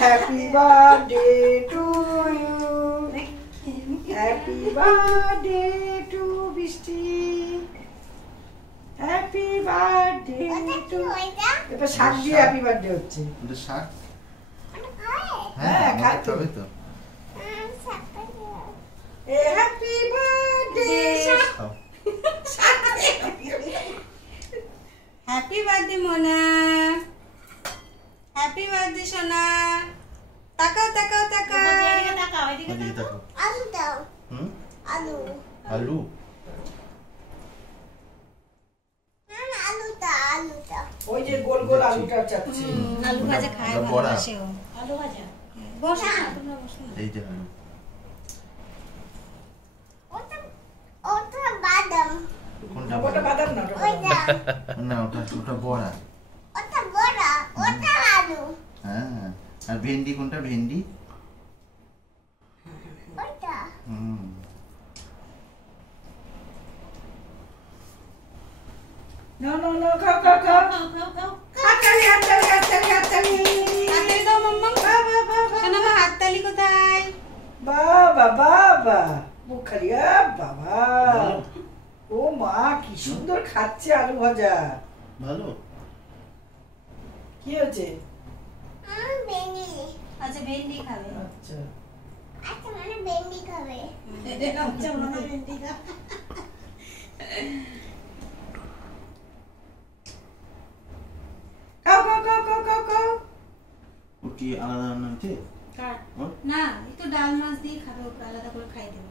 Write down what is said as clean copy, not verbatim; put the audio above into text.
Happy birthday to you, happy birthday to Brishti, happy birthday to. এটা শাক দিয়ে happy birthday হচ্ছে। এটা শাক? হ্যাঁ, খাই তো। খাবে তো। Happy birthday happy birthday Mona, happy birthday সোনা। তাকাও তাকাও তাকাও, ওদিকে তাকাও। আলু দাও। হুম? আলু। আলু? আলুটা আলুটা। ওই যে গোল গোল আলুটা চাচ্ছি। আলু ভাজা খায় ওটা বড়া। ভালোবাসে ও। আলু ভাজা বসো না, তোমরা বসো না। এই যে আলু। ওটা বাদাম। কোনটা ওটা বড়া? বাদাম না, ওটা ওইটা না, ওটা বড়া। ওটা বড়, ওটা আলু। হ্যাঁ। আর ভেন্ডি কোনটা? ভেন্ডি? ওইটা হুম। না না না, খাও খাও খাও। হাততালি হাততালি হাততালি হাততালি। হাততালি দাও মাম্মা। সোনা মা হাততালি কোথায়? বাবা বাবা, মুখ খালি বাবা। ও মা, কি সুন্দর খাচ্ছে আলু ভাজা। ভালো? কি হয়েছে? ভেন্ডি। আচ্ছা ভেন্ডি খাবে। আচ্ছা, আচ্ছা মানে ভেন্ডি খাবে। আচ্ছা মনে হয় ভেন্ডি খাবে। খাও খাও খাও খাও খাও খাও। ও কি আলাদা রান্না হচ্ছে? না, একটু ডাল মাছ দিয়ে খাবে, ওকে আলাদা করে খাই দেবো।